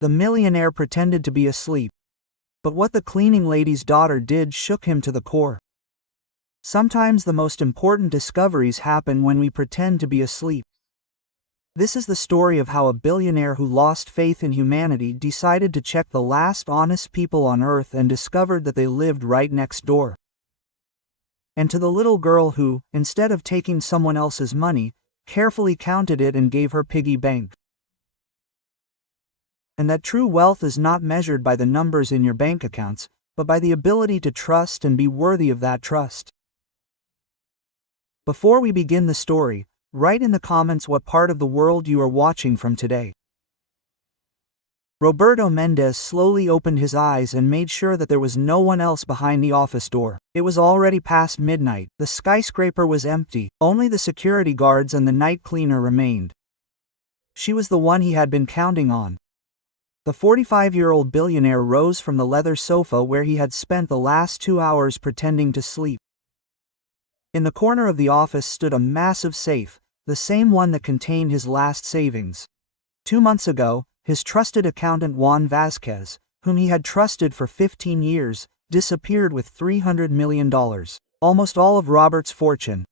The millionaire pretended to be asleep. But what the cleaning lady's daughter did shook him to the core. Sometimes the most important discoveries happen when we pretend to be asleep. This is the story of how a billionaire who lost faith in humanity decided to check the last honest people on earth and discovered that they lived right next door. And to the little girl who, instead of taking someone else's money, carefully counted it and gave her piggy bank. And that true wealth is not measured by the numbers in your bank accounts, but by the ability to trust and be worthy of that trust. Before we begin the story, write in the comments what part of the world you are watching from today. Roberto Mendez slowly opened his eyes and made sure that there was no one else behind the office door. It was already past midnight, the skyscraper was empty, only the security guards and the night cleaner remained. She was the one he had been counting on. The 45-year-old billionaire rose from the leather sofa where he had spent the last 2 hours pretending to sleep. In the corner of the office stood a massive safe, the same one that contained his last savings. 2 months ago, his trusted accountant Juan Vazquez, whom he had trusted for 15 years, disappeared with $300 million, almost all of Robert's fortune.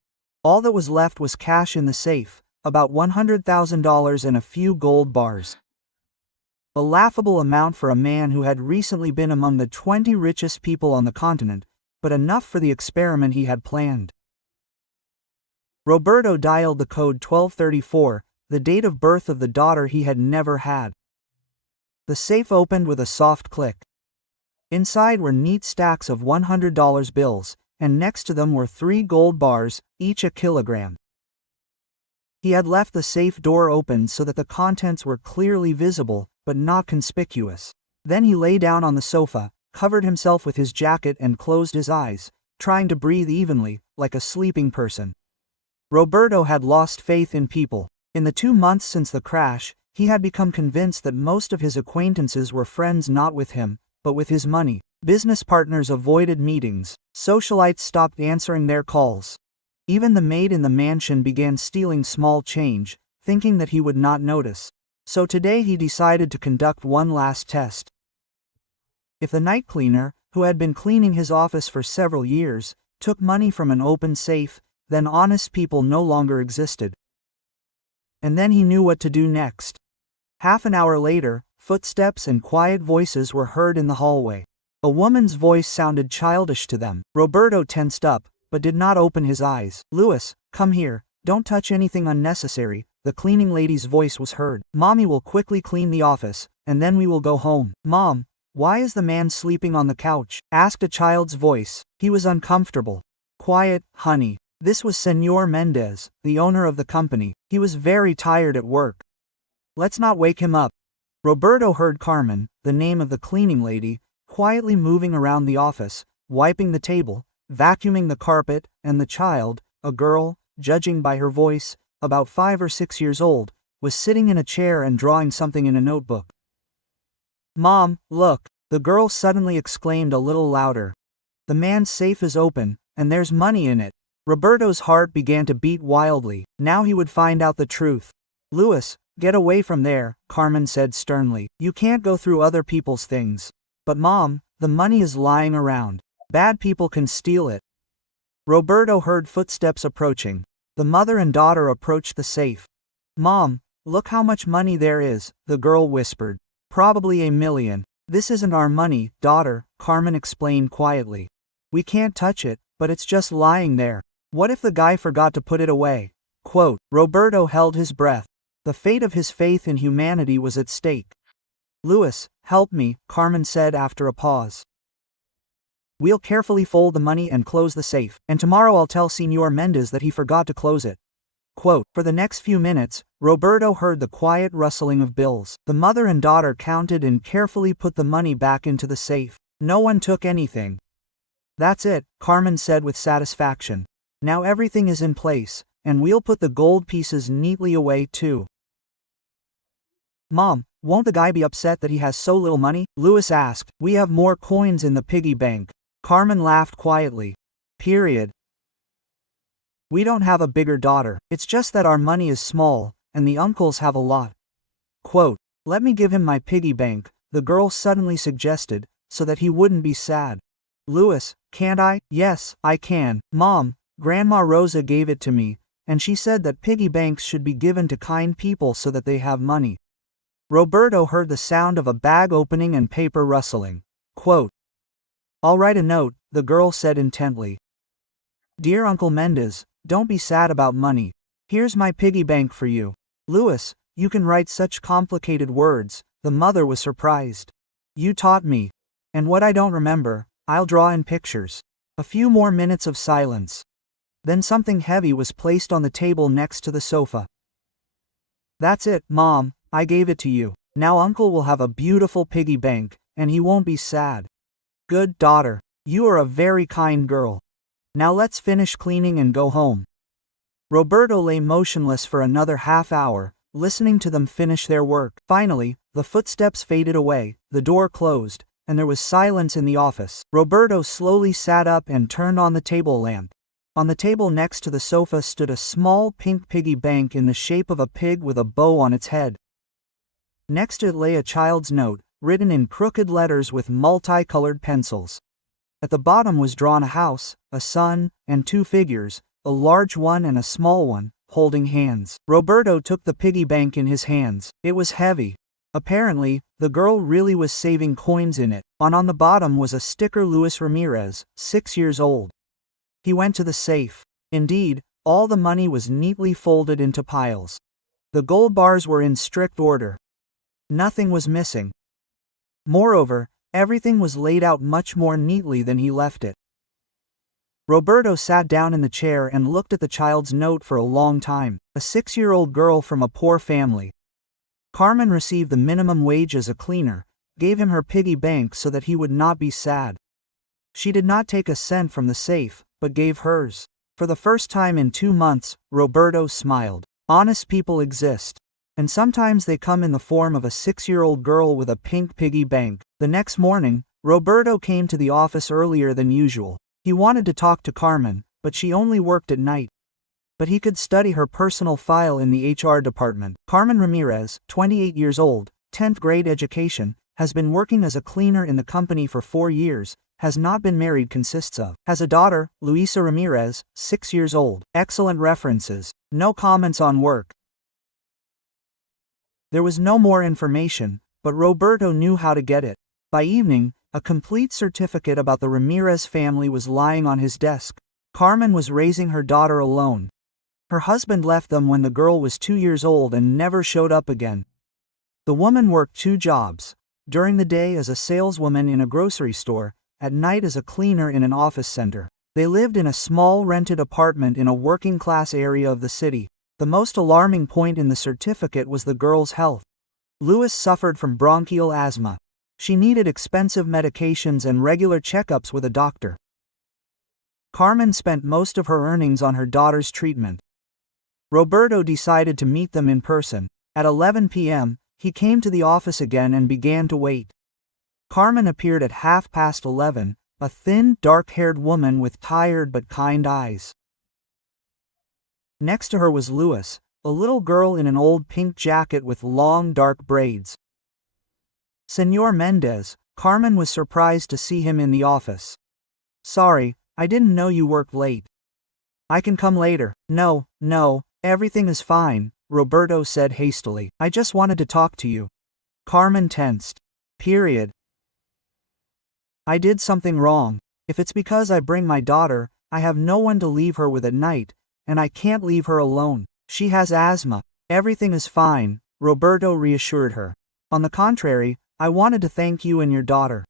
All that was left was cash in the safe, about $100,000 and a few gold bars. A laughable amount for a man who had recently been among the 20 richest people on the continent, but enough for the experiment he had planned. Roberto dialed the code 1234, the date of birth of the daughter he had never had. The safe opened with a soft click. Inside were neat stacks of $100 bills, and next to them were 3 gold bars, each a kilogram. He had left the safe door open so that the contents were clearly visible, but not conspicuous. Then he lay down on the sofa, covered himself with his jacket and closed his eyes, trying to breathe evenly, like a sleeping person. Roberto had lost faith in people. In the 2 months since the crash, he had become convinced that most of his acquaintances were friends not with him, but with his money. Business partners avoided meetings, socialites stopped answering their calls. Even the maid in the mansion began stealing small change, thinking that he would not notice. So today he decided to conduct one last test. If the night cleaner, who had been cleaning his office for several years, took money from an open safe, then honest people no longer existed. And then he knew what to do next. Half an hour later, footsteps and quiet voices were heard in the hallway. A woman's voice sounded childish to them. Roberto tensed up, but did not open his eyes. "Louis, come here, don't touch anything unnecessary," the cleaning lady's voice was heard. "Mommy will quickly clean the office, and then we will go home." "Mom, why is the man sleeping on the couch?" asked a child's voice. He was uncomfortable. "Quiet, honey." This was Senor Mendez, the owner of the company. He was very tired at work. "Let's not wake him up." Roberto heard Carmen, the name of the cleaning lady, quietly moving around the office, wiping the table, vacuuming the carpet, and the child, a girl, judging by her voice, about 5 or 6 years old, was sitting in a chair and drawing something in a notebook. "Mom, look," the girl suddenly exclaimed a little louder. "The man's safe is open, and there's money in it." Roberto's heart began to beat wildly. Now he would find out the truth. "Louis, get away from there," Carmen said sternly. "You can't go through other people's things." "But Mom, the money is lying around. Bad people can steal it." Roberto heard footsteps approaching. The mother and daughter approached the safe. "Mom, look how much money there is," the girl whispered. "Probably $1 million. "This isn't our money, daughter," Carmen explained quietly. "We can't touch it, but it's just lying there. What if the guy forgot to put it away?" Quote, Roberto held his breath. The fate of his faith in humanity was at stake. "Louis, help me," Carmen said after a pause. "We'll carefully fold the money and close the safe, and tomorrow I'll tell Senor Mendez that he forgot to close it." Quote, for the next few minutes, Roberto heard the quiet rustling of bills. The mother and daughter counted and carefully put the money back into the safe. No one took anything. "That's it," Carmen said with satisfaction. "Now everything is in place, and we'll put the gold pieces neatly away too." "Mom, won't the guy be upset that he has so little money?" Louis asked. "We have more coins in the piggy bank." Carmen laughed quietly. Period. "We don't have a bigger daughter. It's just that our money is small, and the uncles have a lot." Quote, Let me give him my piggy bank, the girl suddenly suggested, so that he wouldn't be sad. Louis, can't I? Yes, I can. Mom, Grandma Rosa gave it to me, and she said that piggy banks should be given to kind people so that they have money. Roberto heard the sound of a bag opening and paper rustling. Quote, I'll write a note, the girl said intently. Dear Uncle Mendez, don't be sad about money. Here's my piggy bank for you. Louis, you can write such complicated words, the mother was surprised. You taught me. And what I don't remember, I'll draw in pictures. A few more minutes of silence. Then something heavy was placed on the table next to the sofa. That's it, Mom, I gave it to you. Now Uncle will have a beautiful piggy bank, and he won't be sad. Good daughter. You are a very kind girl. Now let's finish cleaning and go home. Roberto lay motionless for another half hour, listening to them finish their work. Finally, the footsteps faded away, the door closed, and there was silence in the office. Roberto slowly sat up and turned on the table lamp. On the table next to the sofa stood a small pink piggy bank in the shape of a pig with a bow on its head. Next to it lay a child's note, written in crooked letters with multicolored pencils. At the bottom was drawn a house, a sun, and two figures, a large one and a small one, holding hands. Roberto took the piggy bank in his hands. It was heavy. Apparently, the girl really was saving coins in it. On the bottom was a sticker Luis Ramirez, 6 years old. He went to the safe. Indeed, all the money was neatly folded into piles. The gold bars were in strict order. Nothing was missing. Moreover, everything was laid out much more neatly than he left it. Roberto sat down in the chair and looked at the child's note for a long time. A 6-year-old girl from a poor family. Carmen received the minimum wage as a cleaner, gave him her piggy bank so that he would not be sad. She did not take a cent from the safe, but gave hers. For the first time in 2 months, Roberto smiled. Honest people exist. And sometimes they come in the form of a 6-year-old girl with a pink piggy bank. The next morning, Roberto came to the office earlier than usual. He wanted to talk to Carmen, but she only worked at night. But he could study her personal file in the HR department. Carmen Ramirez, 28 years old, 10th grade education, has been working as a cleaner in the company for 4 years, has not been married, consists of, has a daughter, Luisa Ramirez, 6 years old. Excellent references. No comments on work. There was no more information, but Roberto knew how to get it. By evening, a complete certificate about the Ramirez family was lying on his desk. Carmen was raising her daughter alone. Her husband left them when the girl was 2 years old and never showed up again. The woman worked 2 jobs, during the day as a saleswoman in a grocery store, at night as a cleaner in an office center. They lived in a small rented apartment in a working-class area of the city. The most alarming point in the certificate was the girl's health. Louis suffered from bronchial asthma. She needed expensive medications and regular checkups with a doctor. Carmen spent most of her earnings on her daughter's treatment. Roberto decided to meet them in person. At 11 p.m., he came to the office again and began to wait. Carmen appeared at 11:30, a thin, dark-haired woman with tired but kind eyes. Next to her was Louis, a little girl in an old pink jacket with long dark braids. Señor Mendez, Carmen was surprised to see him in the office. Sorry, I didn't know you worked late. I can come later. No, everything is fine, Roberto said hastily. I just wanted to talk to you. Carmen tensed. Period. I did something wrong. If it's because I bring my daughter, I have no one to leave her with at night, and I can't leave her alone. She has asthma. Everything is fine, Roberto reassured her. On the contrary, I wanted to thank you and your daughter.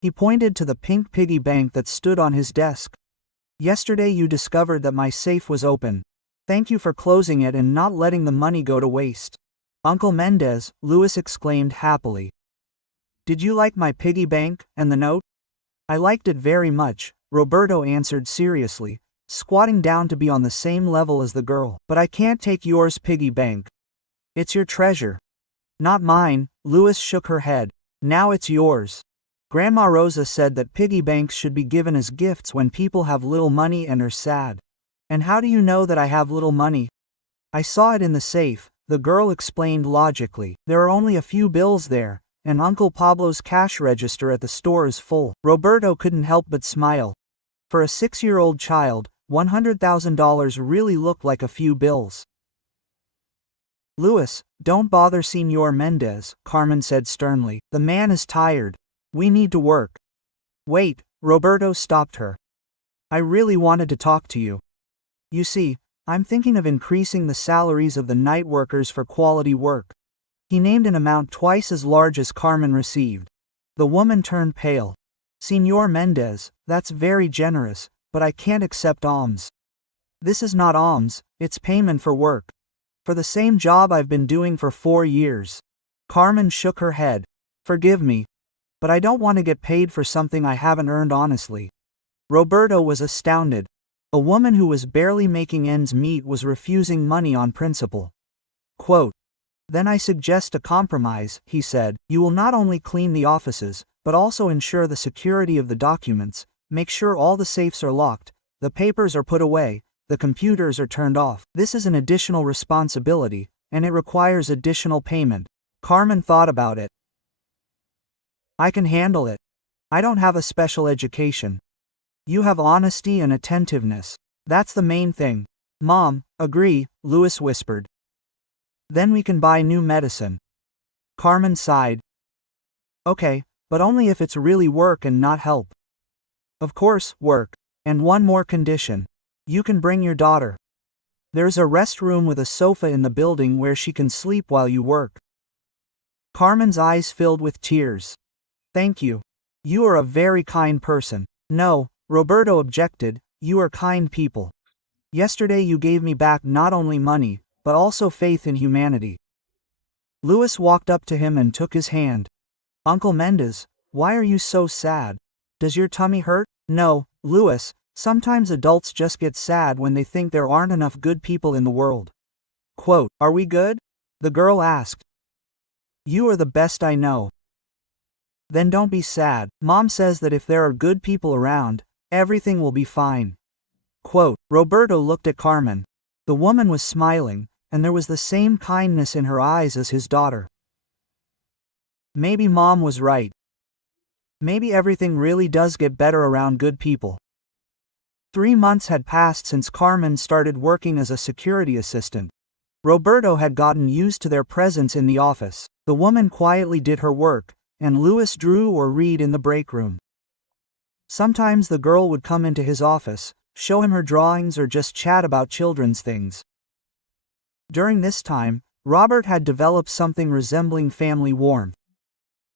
He pointed to the pink piggy bank that stood on his desk. Yesterday you discovered that my safe was open. Thank you for closing it and not letting the money go to waste. Uncle Mendez, Louis exclaimed happily. Did you like my piggy bank and the note? I liked it very much, Roberto answered seriously, squatting down to be on the same level as the girl. But I can't take yours piggy bank. It's your treasure. Not mine, Louis shook her head. Now it's yours. Grandma Rosa said that piggy banks should be given as gifts when people have little money and are sad. And how do you know that I have little money? I saw it in the safe, the girl explained logically. There are only a few bills there, and Uncle Pablo's cash register at the store is full. Roberto couldn't help but smile. For a 6-year-old child, $100,000 really looked like a few bills. Luis, don't bother Señor Mendez, Carmen said sternly. The man is tired. We need to work. Wait, Roberto stopped her. I really wanted to talk to you. You see, I'm thinking of increasing the salaries of the night workers for quality work. He named an amount twice as large as Carmen received. The woman turned pale. Señor Mendez, that's very generous, but I can't accept alms. This is not alms, it's payment for work. For the same job I've been doing for 4 years. Carmen shook her head. Forgive me, but I don't want to get paid for something I haven't earned honestly. Roberto was astounded. A woman who was barely making ends meet was refusing money on principle. Quote, Then I suggest a compromise, he said. You will not only clean the offices, but also ensure the security of the documents, make sure all the safes are locked, the papers are put away, the computers are turned off. This is an additional responsibility, and it requires additional payment. Carmen thought about it. I can handle it. I don't have a special education. You have honesty and attentiveness. That's the main thing. Mom, agree, Luis whispered. Then we can buy new medicine. Carmen sighed. Okay, but only if it's really work and not help. Of course, work. And one more condition. You can bring your daughter. There's a rest room with a sofa in the building where she can sleep while you work. Carmen's eyes filled with tears. Thank you. You are a very kind person. No, Roberto objected, you are kind people. Yesterday you gave me back not only money, but also faith in humanity. Luis walked up to him and took his hand. Uncle Mendez, why are you so sad? Does your tummy hurt? No, Luis, sometimes adults just get sad when they think there aren't enough good people in the world. Quote, Are we good? The girl asked. You are the best I know. Then don't be sad. Mom says that if there are good people around, everything will be fine. Quote, Roberto looked at Carmen. The woman was smiling, and there was the same kindness in her eyes as his daughter. Maybe Mom was right. Maybe everything really does get better around good people. 3 months had passed since Carmen started working as a security assistant. Roberto had gotten used to their presence in the office. The woman quietly did her work, and Luis drew or read in the break room. Sometimes the girl would come into his office, show him her drawings or just chat about children's things. During this time, Robert had developed something resembling family warmth.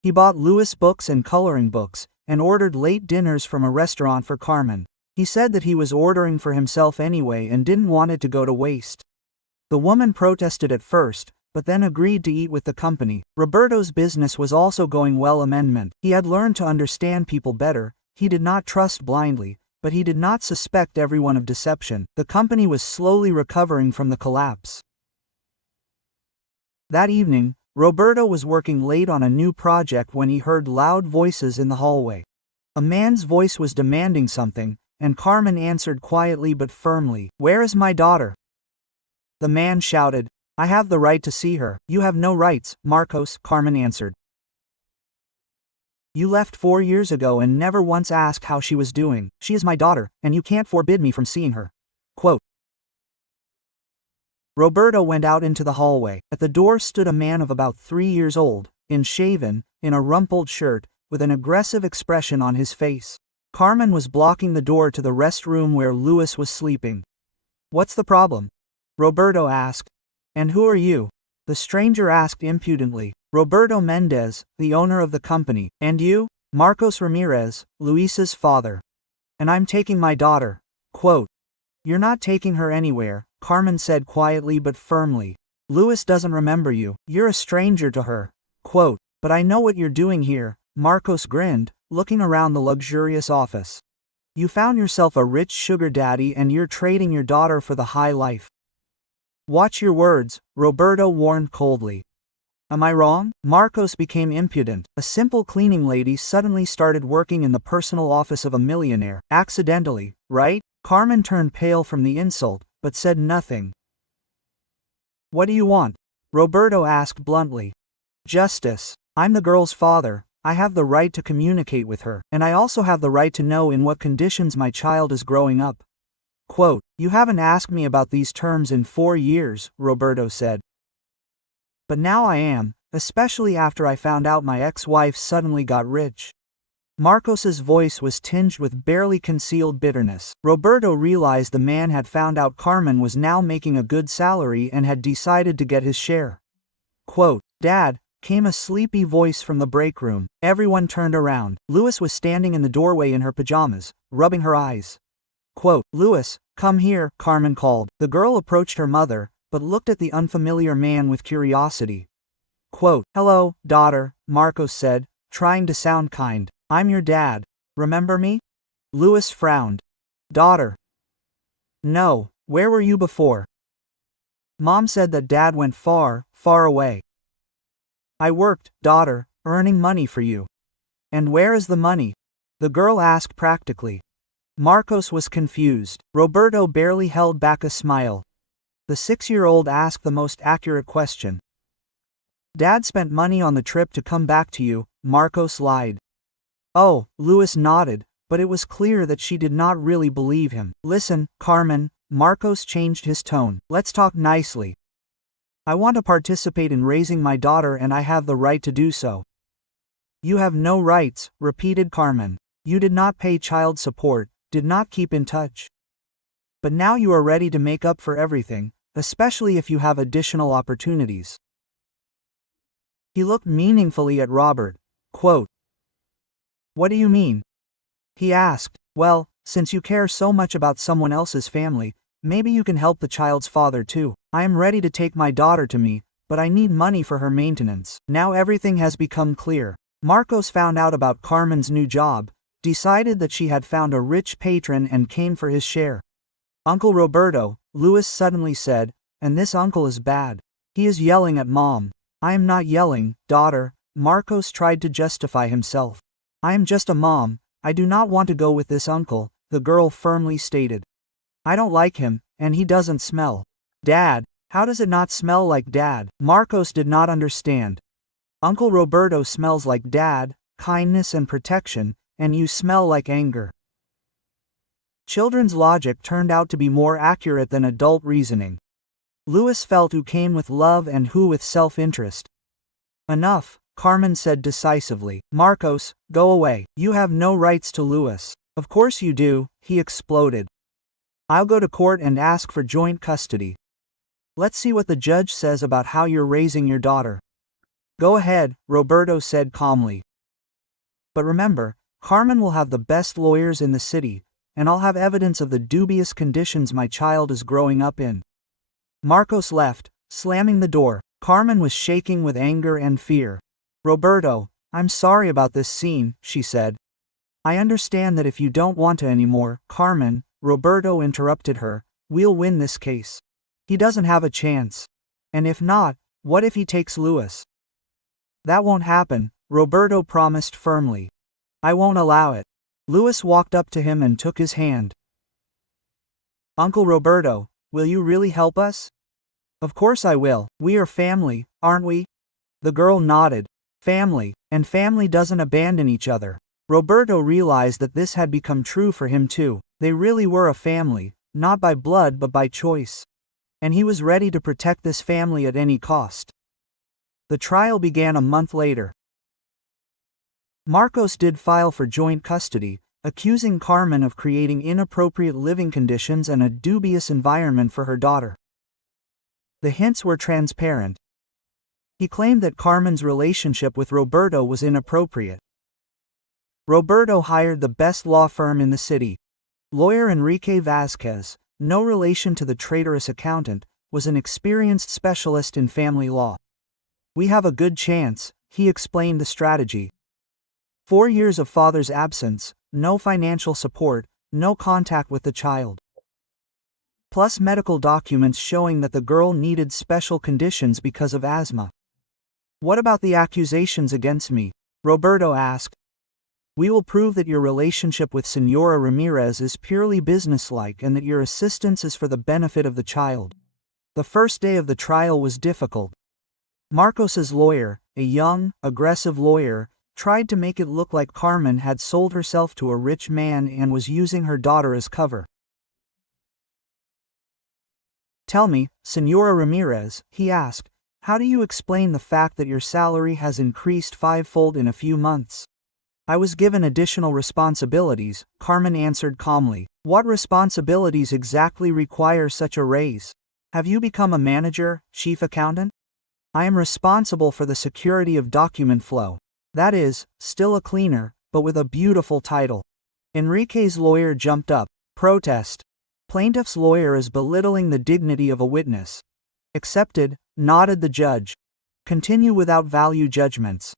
He bought Luis books and coloring books, and ordered late dinners from a restaurant for Carmen. He said that he was ordering for himself anyway and didn't want it to go to waste. The woman protested at first, but then agreed to eat with the company. Roberto's business was also going well. He had learned to understand people better. He did not trust blindly, but he did not suspect everyone of deception. The company was slowly recovering from the collapse. That evening, Roberto was working late on a new project when he heard loud voices in the hallway. A man's voice was demanding something, and Carmen answered quietly but firmly, Where is my daughter? The man shouted, I have the right to see her. You have no rights, Marcos, Carmen answered. You left 4 years ago and never once asked how she was doing. She is my daughter, and you can't forbid me from seeing her. Quote. Roberto went out into the hallway. At the door stood a man of about 3 years old, unshaven, in a rumpled shirt, with an aggressive expression on his face. Carmen was blocking the door to the rest room where Luis was sleeping. What's the problem? Roberto asked. And who are you? The stranger asked impudently. Roberto Mendez, the owner of the company. And you? Marcos Ramirez, Luis's father. And I'm taking my daughter. Quote. You're not taking her anywhere, Carmen said quietly but firmly. Luis doesn't remember you. You're a stranger to her. Quote. But I know what you're doing here, Marcos grinned, looking around the luxurious office. You found yourself a rich sugar daddy and you're trading your daughter for the high life. Watch your words, Roberto warned coldly. Am I wrong? Marcos became impudent. A simple cleaning lady suddenly started working in the personal office of a millionaire. Accidentally, right? Carmen turned pale from the insult, but said nothing. What do you want? Roberto asked bluntly. Justice. I'm the girl's father, I have the right to communicate with her, and I also have the right to know in what conditions my child is growing up. Quote, you haven't asked me about these terms in 4 years, Roberto said. But now I am, especially after I found out my ex-wife suddenly got rich. Marcos's voice was tinged with barely concealed bitterness. Roberto realized the man had found out Carmen was now making a good salary and had decided to get his share. Quote, Dad, came a sleepy voice from the break room. Everyone turned around. Louis was standing in the doorway in her pajamas, rubbing her eyes. Quote, Louis, come here, Carmen called. The girl approached her mother, but looked at the unfamiliar man with curiosity. Quote, hello, daughter, Marcos said, trying to sound kind. I'm your dad. Remember me? Louis frowned. Daughter. No, where were you before? Mom said that Dad went far, far away. I worked, daughter, earning money for you. And where is the money? The girl asked practically. Marcos was confused. Roberto barely held back a smile. The 6-year-old asked the most accurate question. Dad spent money on the trip to come back to you, Marcos lied. Oh, Louis nodded, but it was clear that she did not really believe him. Listen, Carmen, Marcos changed his tone. Let's talk nicely. I want to participate in raising my daughter and I have the right to do so. You have no rights, repeated Carmen. You did not pay child support, did not keep in touch. But now you are ready to make up for everything, especially if you have additional opportunities. He looked meaningfully at Robert. Quote, what do you mean? He asked. Well, since you care so much about someone else's family, maybe you can help the child's father too. I am ready to take my daughter to me, but I need money for her maintenance. Now everything has become clear. Marcos found out about Carmen's new job, decided that she had found a rich patron and came for his share. Uncle Roberto, Louis suddenly said, and this uncle is bad. He is yelling at Mom. I am not yelling, daughter, Marcos tried to justify himself. I am just a mom, I do not want to go with this uncle, the girl firmly stated. I don't like him, and he doesn't smell. Dad, how does it not smell like Dad? Marcos did not understand. Uncle Roberto smells like Dad, kindness and protection, and you smell like anger. Children's logic turned out to be more accurate than adult reasoning. Louis felt who came with love and who with self-interest. Enough, Carmen said decisively. Marcos, go away. You have no rights to Louis. Of course you do, he exploded. I'll go to court and ask for joint custody. Let's see what the judge says about how you're raising your daughter. Go ahead, Roberto said calmly. But remember, Carmen will have the best lawyers in the city, and I'll have evidence of the dubious conditions my child is growing up in. Marcos left, slamming the door. Carmen was shaking with anger and fear. Roberto, I'm sorry about this scene, she said. I understand that if you don't want to anymore, Carmen, Roberto interrupted her, we'll win this case. He doesn't have a chance. And if not, what if he takes Louis? That won't happen, Roberto promised firmly. I won't allow it. Louis walked up to him and took his hand. Uncle Roberto, will you really help us? Of course I will. We are family, aren't we? The girl nodded. Family, and family doesn't abandon each other. Roberto realized that this had become true for him too. They really were a family, not by blood but by choice. And he was ready to protect this family at any cost. The trial began a month later. Marcos did file for joint custody, accusing Carmen of creating inappropriate living conditions and a dubious environment for her daughter. The hints were transparent. He claimed that Carmen's relationship with Roberto was inappropriate. Roberto hired the best law firm in the city. Lawyer Enrique Vázquez, no relation to the traitorous accountant, was an experienced specialist in family law. We have a good chance, he explained the strategy. 4 years of father's absence, no financial support, no contact with the child. Plus medical documents showing that the girl needed special conditions because of asthma. What about the accusations against me? Roberto asked. We will prove that your relationship with Senora Ramirez is purely businesslike and that your assistance is for the benefit of the child. The first day of the trial was difficult. Marcos's lawyer, a young, aggressive lawyer, tried to make it look like Carmen had sold herself to a rich man and was using her daughter as cover. "Tell me, Senora Ramirez," he asked, "how do you explain the fact that your salary has increased fivefold in a few months?" "I was given additional responsibilities," Carmen answered calmly. "What responsibilities exactly require such a raise? Have you become a manager, chief accountant?" "I am responsible for the security of document flow. That is, still a cleaner, but with a beautiful title." Enrique's lawyer jumped up. "Protest. Plaintiff's lawyer is belittling the dignity of a witness." "Accepted," nodded the judge. "Continue without value judgments."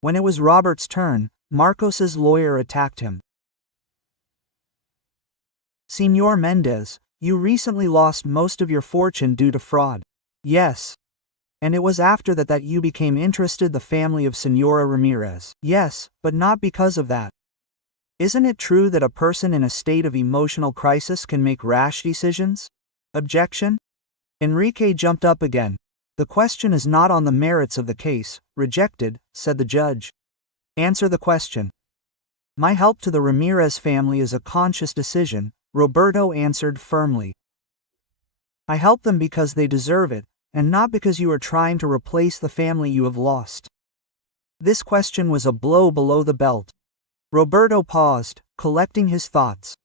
When it was Robert's turn, Marcos's lawyer attacked him. "Senor Mendez, you recently lost most of your fortune due to fraud." "Yes. And it was after that you became interested in the family of Senora Ramirez." "Yes, but not because of that." "Isn't it true that a person in a state of emotional crisis can make rash decisions?" "Objection." Enrique jumped up again. "The question is not on the merits of the case." "Rejected," said the judge. "Answer the question." "My help to the Ramirez family is a conscious decision," Roberto answered firmly. "I help them because they deserve it, and not because you are trying to replace the family you have lost." This question was a blow below the belt. Roberto paused, collecting his thoughts.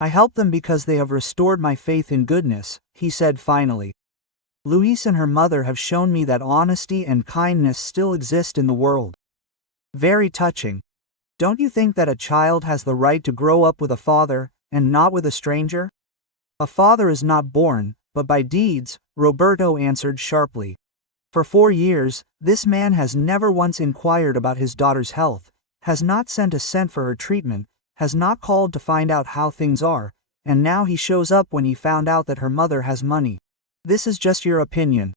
"I help them because they have restored my faith in goodness," he said finally. "Luis and her mother have shown me that honesty and kindness still exist in the world." "Very touching. Don't you think that a child has the right to grow up with a father, and not with a stranger?" "A father is not born, but by deeds," Roberto answered sharply. "For 4 years, this man has never once inquired about his daughter's health, has not sent a cent for her treatment, has not called to find out how things are, and now he shows up when he found out that her mother has money." "This is just your opinion."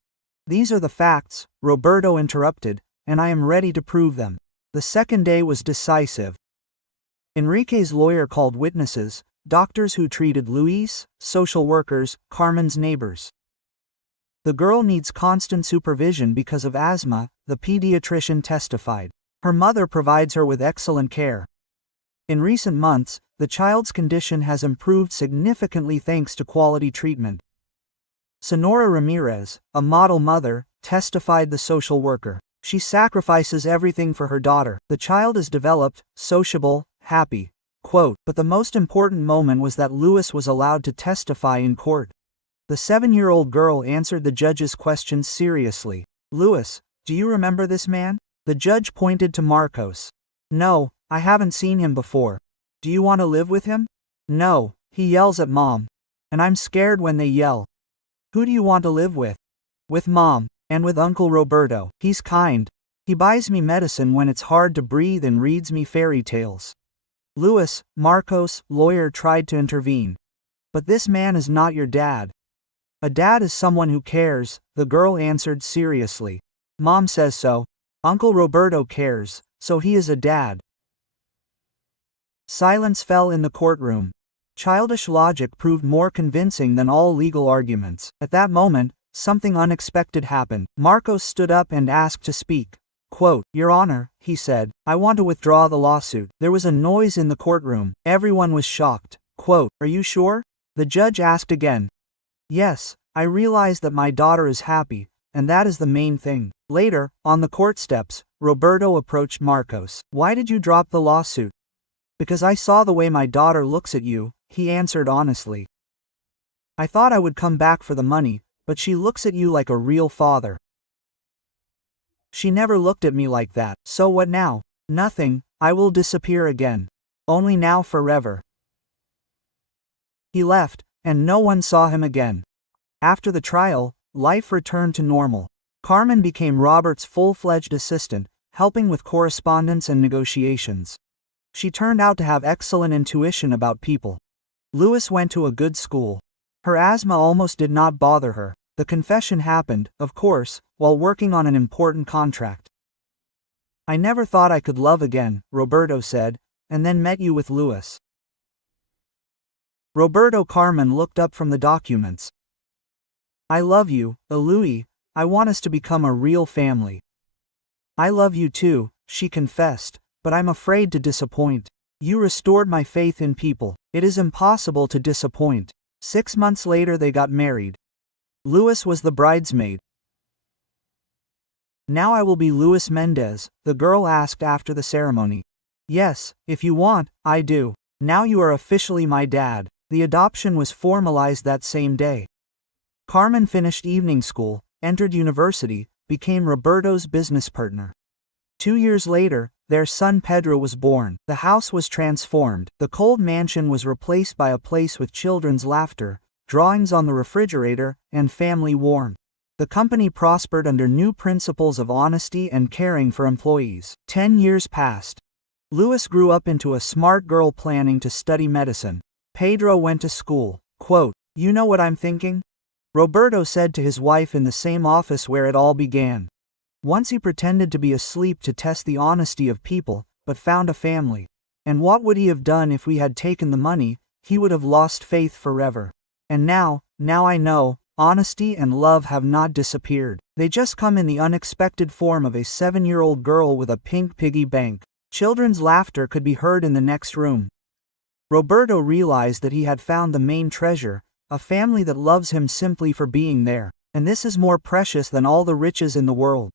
"These are the facts," Roberto interrupted, "and I am ready to prove them." The second day was decisive. Enrique's lawyer called witnesses, doctors who treated Luis, social workers, Carmen's neighbors. "The girl needs constant supervision because of asthma," the pediatrician testified. "Her mother provides her with excellent care. In recent months, the child's condition has improved significantly thanks to quality treatment." Senora Ramirez, a model mother, testified the social worker. "She sacrifices everything for her daughter. The child is developed, sociable, happy." Quote, "But the most important moment was that Luis was allowed to testify in court." The 7-year-old girl answered the judge's questions seriously. "Luis, do you remember this man?" The judge pointed to Marcos. "No, I haven't seen him before." "Do you want to live with him?" "No, he yells at Mom. And I'm scared when they yell." "Who do you want to live with?" "With Mom, and with Uncle Roberto. He's kind. He buys me medicine when it's hard to breathe and reads me fairy tales." Luis, Marcos, lawyer tried to intervene. "But this man is not your dad." "A dad is someone who cares," the girl answered seriously. "Mom says so. Uncle Roberto cares, so he is a dad." Silence fell in the courtroom. Childish logic proved more convincing than all legal arguments. At that moment, something unexpected happened. Marcos stood up and asked to speak. Quote, "Your Honor," he said, "I want to withdraw the lawsuit." There was a noise in the courtroom. Everyone was shocked. Quote, "Are you sure?" The judge asked again. "Yes, I realize that my daughter is happy, and that is the main thing." Later, on the court steps, Roberto approached Marcos. "Why did you drop the lawsuit?" "Because I saw the way my daughter looks at you," he answered honestly. "I thought I would come back for the money, but she looks at you like a real father." "She never looked at me like that." "So what now?" "Nothing, I will disappear again. Only now forever." He left, and no one saw him again. After the trial, life returned to normal. Carmen became Robert's full-fledged assistant, helping with correspondence and negotiations. She turned out to have excellent intuition about people. Luis went to a good school. Her asthma almost did not bother her. The confession happened, of course, while working on an important contract. "I never thought I could love again," Roberto said, "and then met you with Luis." Roberto Carmen looked up from the documents. "I love you, Louis. I want us to become a real family. I love you too, she confessed, but I'm afraid to disappoint. You restored my faith in people. It is impossible to disappoint. 6 months later they got married. Louis was the bridesmaid. Now I will be Luis Mendez, the girl asked after the ceremony. Yes, if you want, I do. Now you are officially my dad. The adoption was formalized that same day. Carmen finished evening school, entered university, became Roberto's business partner. 2 years later, their son Pedro was born. The house was transformed. The cold mansion was replaced by a place with children's laughter, drawings on the refrigerator, and family warmth. The company prospered under new principles of honesty and caring for employees. 10 years passed. Louis grew up into a smart girl planning to study medicine. Pedro went to school. Quote, "You know what I'm thinking?" Roberto said to his wife in the same office where it all began. Once he pretended to be asleep to test the honesty of people, but found a family. And what would he have done if we had taken the money? He would have lost faith forever. And now I know, honesty and love have not disappeared. They just come in the unexpected form of a 7-year-old girl with a pink piggy bank. Children's laughter could be heard in the next room. Roberto realized that he had found the main treasure, a family that loves him simply for being there. And this is more precious than all the riches in the world.